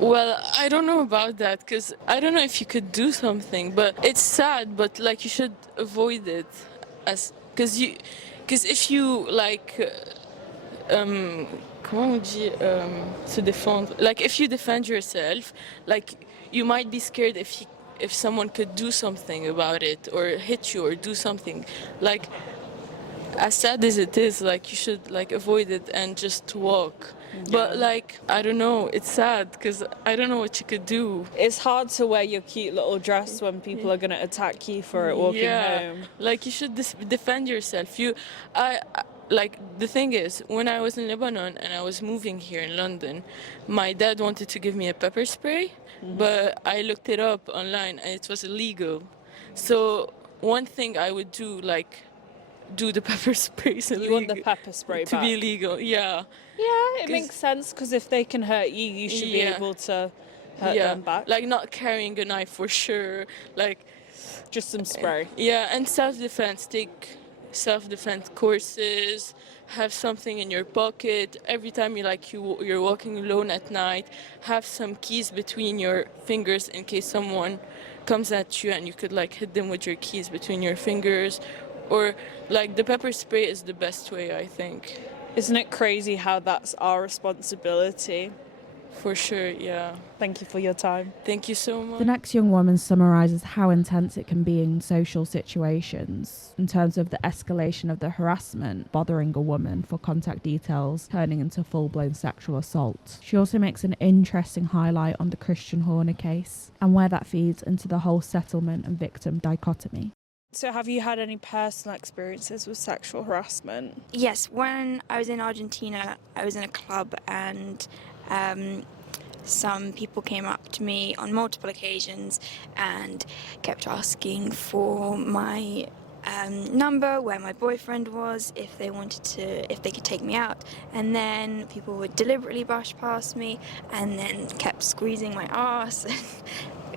Well, I don't know about that because I don't know if you could do something, but it's sad, but like you should avoid it because if you like comment on dit se défendre, like if you defend yourself, like you might be scared if someone could do something about it or hit you or do something. Like as sad as it is, like you should like avoid it and just walk. But like I don't know, it's sad because I don't know what you could do. It's hard to wear your cute little dress when people are going to attack you for it walking home. Like you should defend yourself. I like the thing is, when I was in Lebanon and I was moving here in London, my dad wanted to give me a pepper spray, but I looked it up online and it was illegal. So one thing I would do, like do the pepper sprays illegal. You want the pepper spray to back? be illegal? Yeah. Yeah, it makes sense because if they can hurt you, you should be able to hurt them back. Like not carrying a knife for sure. Like just some spray. Yeah, and self-defense. Take self-defense courses. Have something in your pocket every time you're walking alone at night. Have some keys between your fingers in case someone comes at you and you could like hit them with your keys between your fingers. Or like the pepper spray is the best way, I think. Isn't it crazy how that's our responsibility? For sure, yeah. Thank you for your time. Thank you so much. The next young woman summarises how intense it can be in social situations in terms of the escalation of the harassment bothering a woman for contact details turning into full-blown sexual assault. She also makes an interesting highlight on the Christian Horner case and where that feeds into the whole settlement and victim dichotomy. So have you had any personal experiences with sexual harassment? Yes, when I was in Argentina, I was in a club and some people came up to me on multiple occasions and kept asking for my number, where my boyfriend was, if they could take me out. And then people would deliberately brush past me and then kept squeezing my ass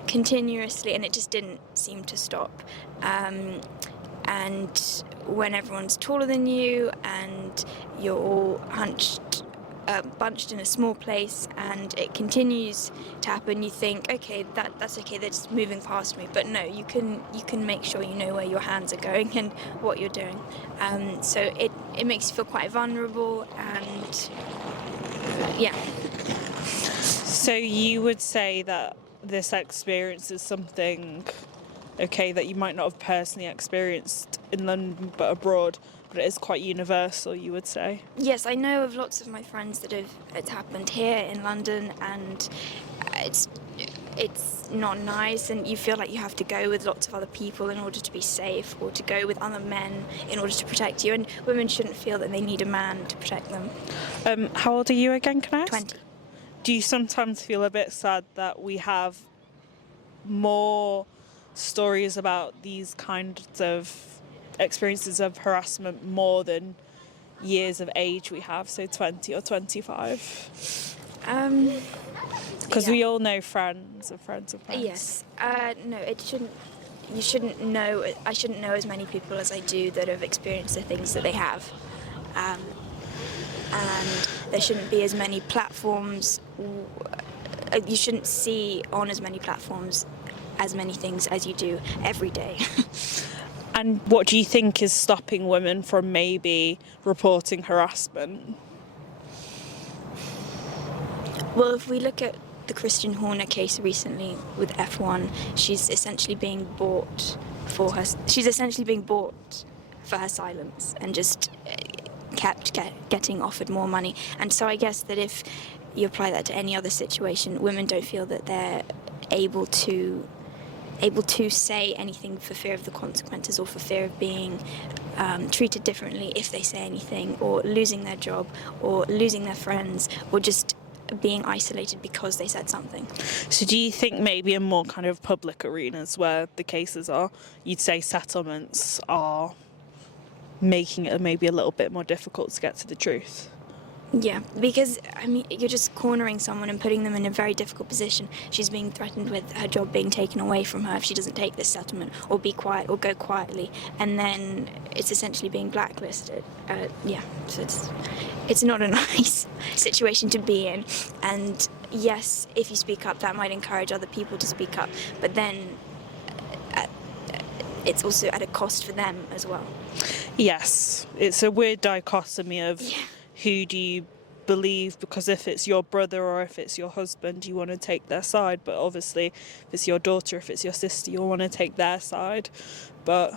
continuously, and it just didn't seem to stop. And when everyone's taller than you and you're all bunched in a small place and it continues to happen, you think, okay, that's okay, they're just moving past me. But no, you can make sure you know where your hands are going and what you're doing. So it makes you feel quite vulnerable, and yeah. So you would say that this experience is something, okay, that you might not have personally experienced in London but abroad, but it is quite universal, you would say? Yes, I know of lots of my friends that it's happened here in London, and it's not nice, and you feel like you have to go with lots of other people in order to be safe, or to go with other men in order to protect you, and women shouldn't feel that they need a man to protect them. How old are you again, can I ask? 20. Do you sometimes feel a bit sad that we have more stories about these kinds of experiences of harassment more than years of age we have, so 20 or 25? Because Yeah. we all know friends of friends of friends. Yes. No, it shouldn't. You shouldn't know. I shouldn't know as many people as I do that have experienced the things that they have, and there shouldn't be as many platforms. You shouldn't see on as many platforms as many things as you do every day. And what do you think is stopping women from maybe reporting harassment? Well, if we look at the Christian Horner case recently with F1, she's essentially being bought for her. She's essentially being bought for her silence, and just kept getting offered more money. And so I guess that if you apply that to any other situation, women don't feel that they're able to say anything for fear of the consequences, or for fear of being treated differently if they say anything, or losing their job, or losing their friends, or just being isolated because they said something. So do you think maybe in more kind of public arenas where the cases are, you'd say settlements are making it maybe a little bit more difficult to get to the truth? Yeah, because, I mean, you're just cornering someone and putting them in a very difficult position. She's being threatened with her job being taken away from her if she doesn't take this settlement, or be quiet, or go quietly, and then it's essentially being blacklisted. So it's not a nice situation to be in. And yes, if you speak up, that might encourage other people to speak up, but then it's also at a cost for them as well. Yes, it's a weird dichotomy of who do you believe, because if it's your brother or if it's your husband, you want to take their side, but obviously if it's your daughter, if it's your sister, you'll want to take their side. But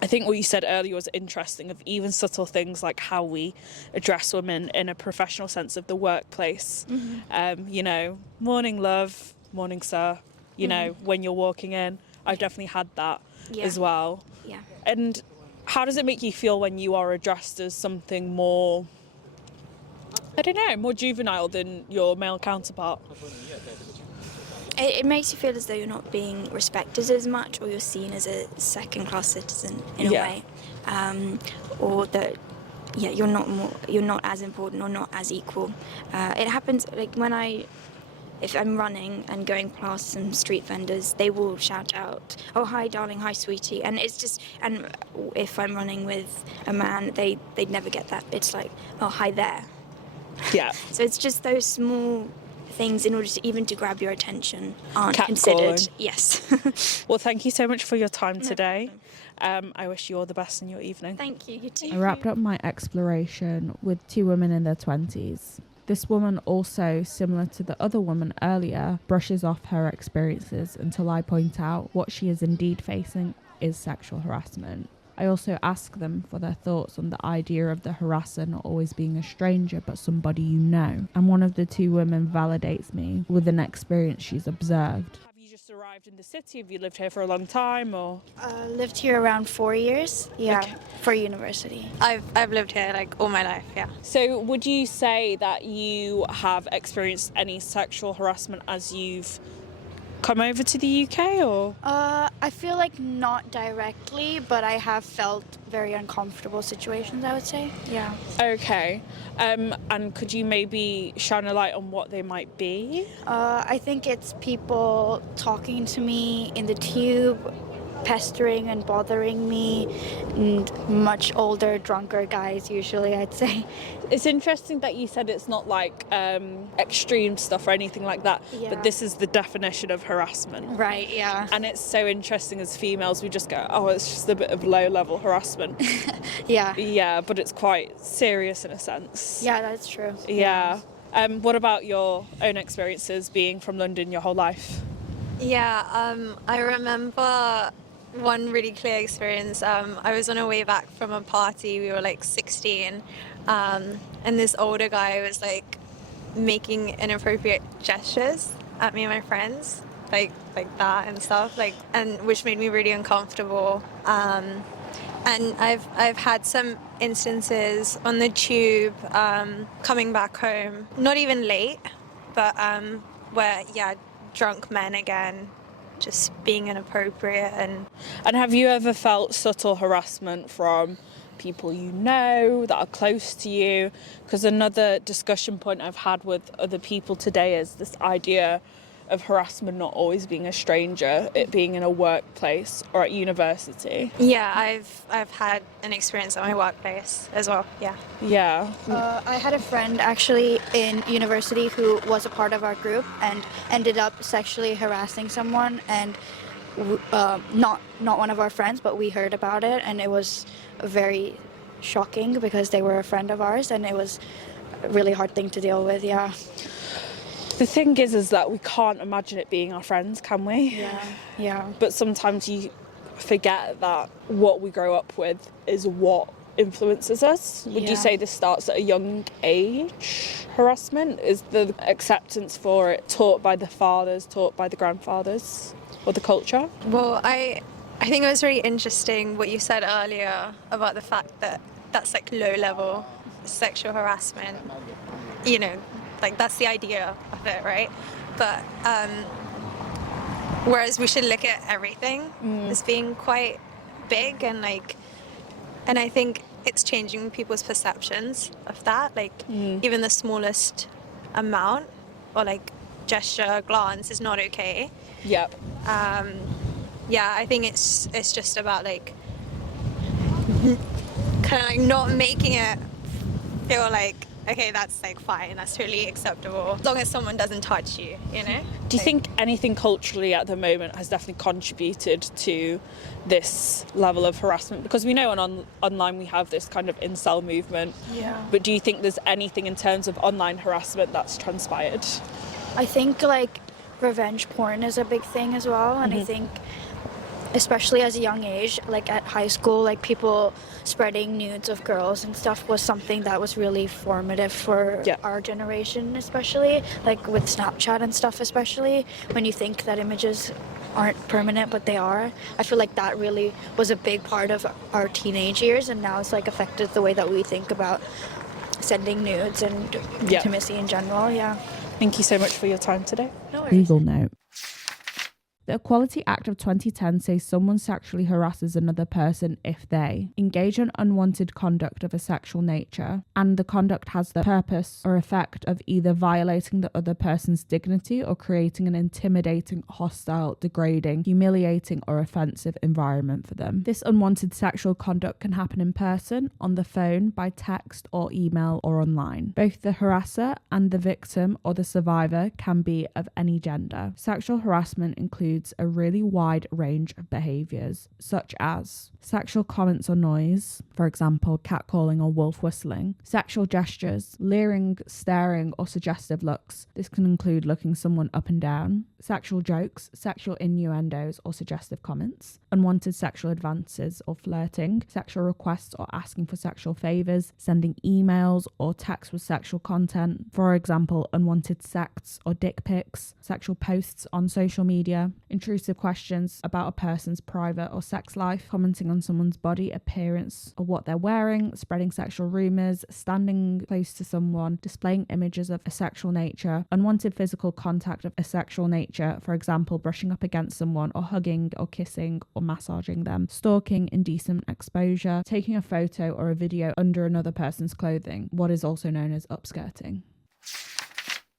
I think what you said earlier was interesting, of even subtle things like how we address women in a professional sense of the workplace. You know, morning love, morning sir, you know, when you're walking in. I've definitely had that as well. Yeah. And how does it make you feel when you are addressed as something more, I don't know, more juvenile than your male counterpart? It makes you feel as though you're not being respected as much, or you're seen as a second-class citizen in a way, or that you're not as important or not as equal. It happens like if I'm running and going past some street vendors, they will shout out, "Oh, hi, darling, hi, sweetie," and it's just. And if I'm running with a man, they'd never get that. It's like, "Oh, hi there." Yeah. So it's just those small things in order to even to grab your attention aren't Catcalling. considered. Yes. Well, thank you so much for your time today. I wish you all the best in your evening. Thank you. You too. I wrapped up my exploration with two women in their 20s. This woman also, similar to the other woman earlier, brushes off her experiences until I point out what she is indeed facing is sexual harassment. I also ask them for their thoughts on the idea of the harasser not always being a stranger but somebody you know. And one of the two women validates me with an experience she's observed. Have you just arrived in the city? Have you lived here for a long time, or? Lived here around 4 years, Okay. for university. I've lived here like all my life, yeah. So would you say that you have experienced any sexual harassment as you've come over to the UK, or? I feel like not directly, but I have felt very uncomfortable situations, I would say. Yeah. Okay. And could you maybe shine a light on what they might be? I think it's people talking to me in the tube, pestering and bothering me, and much older, drunker guys usually, I'd say. It's interesting that you said it's not like extreme stuff or anything like that, but this is the definition of harassment. Right, yeah. And it's so interesting as females, we just go, oh, it's just a bit of low-level harassment. Yeah. Yeah, but it's quite serious in a sense. Yeah, that's true. Yeah. What about your own experiences being from London your whole life? Yeah, I remember one really clear experience. I was on a way back from a party. We were like 16, and this older guy was like making inappropriate gestures at me and my friends, like that and stuff, like, and which made me really uncomfortable. And I've had some instances on the tube coming back home, not even late, but where drunk men again just being inappropriate. And have you ever felt subtle harassment from people you know that are close to you? Because another discussion point I've had with other people today is this idea of harassment not always being a stranger, it being in a workplace or at university. Yeah, I've had an experience at my workplace as well. Yeah. I had a friend actually in university who was a part of our group and ended up sexually harassing someone, and not one of our friends, but we heard about it, and it was very shocking because they were a friend of ours, and it was a really hard thing to deal with. Yeah. The thing is that we can't imagine it being our friends, can we? Yeah. But sometimes you forget that what we grow up with is what influences us. Would you say this starts at a young age, harassment? Is the acceptance for it taught by the fathers, taught by the grandfathers, or the culture? Well, I think it was really interesting what you said earlier about the fact that that's like low level sexual harassment, you know, like that's the idea of it, right? But whereas we should look at everything as being quite big, and I think it's changing people's perceptions of that, like even the smallest amount or like gesture, glance is not okay. Yep. I think it's just about like kind of like not making it feel like, okay, that's like fine, that's totally acceptable, as long as someone doesn't touch you, you know? Do you think anything culturally at the moment has definitely contributed to this level of harassment? Because we know online we have this kind of incel movement. Yeah. But do you think there's anything in terms of online harassment that's transpired? I think like revenge porn is a big thing as well, and I think especially as a young age, like at high school, like people spreading nudes of girls and stuff was something that was really formative for our generation, especially like with Snapchat and stuff, especially when you think that images aren't permanent, but they are. I feel like that really was a big part of our teenage years, and now it's like affected the way that we think about sending nudes and intimacy in general. Thank you so much for your time today. No worries. Legal note. The Equality Act of 2010 says someone sexually harasses another person if they engage in unwanted conduct of a sexual nature, and the conduct has the purpose or effect of either violating the other person's dignity or creating an intimidating, hostile, degrading, humiliating, or offensive environment for them. This unwanted sexual conduct can happen in person, on the phone, by text or email, or online. Both the harasser and the victim or the survivor can be of any gender. Sexual harassment includes a really wide range of behaviours, such as sexual comments or noise, for example, catcalling or wolf whistling, sexual gestures, leering, staring, or suggestive looks. This can include looking someone up and down, sexual jokes, sexual innuendos or suggestive comments, unwanted sexual advances or flirting, sexual requests or asking for sexual favours, sending emails or texts with sexual content, for example, unwanted sex or dick pics, sexual posts on social media, intrusive questions about a person's private or sex life, commenting on someone's body, appearance, or what they're wearing, spreading sexual rumours, standing close to someone, displaying images of a sexual nature, unwanted physical contact of a sexual nature, for example, brushing up against someone or hugging or kissing or massaging them, stalking, indecent exposure, taking a photo or a video under another person's clothing, what is also known as upskirting.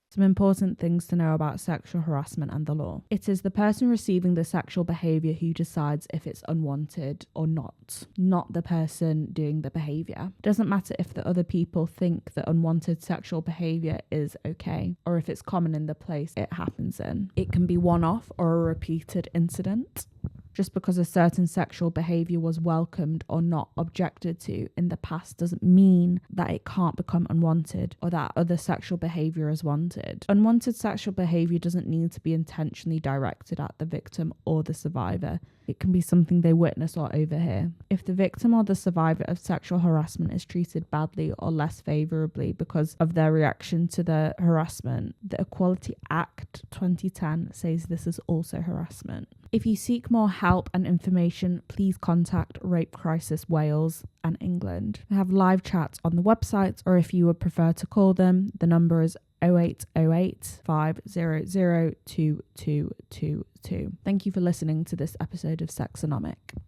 Some important things to know about sexual harassment and the law. It is the person receiving the sexual behaviour who decides if it's unwanted or not the person doing the behaviour. It doesn't matter if the other people think that unwanted sexual behaviour is okay, or if it's common in the place it happens in. It can be one-off or a repeated incident. Just because a certain sexual behaviour was welcomed or not objected to in the past doesn't mean that it can't become unwanted or that other sexual behaviour is wanted. Unwanted sexual behaviour doesn't need to be intentionally directed at the victim or the survivor. it can be something they witness or overhear. If the victim or the survivor of sexual harassment is treated badly or less favourably because of their reaction to the harassment, the Equality Act 2010 says this is also harassment. If you seek more help and information, please contact Rape Crisis Wales and England. They have live chats on the website, or if you would prefer to call them, the number is 0808 500 2222. Thank you for listening to this episode of Sexonomic.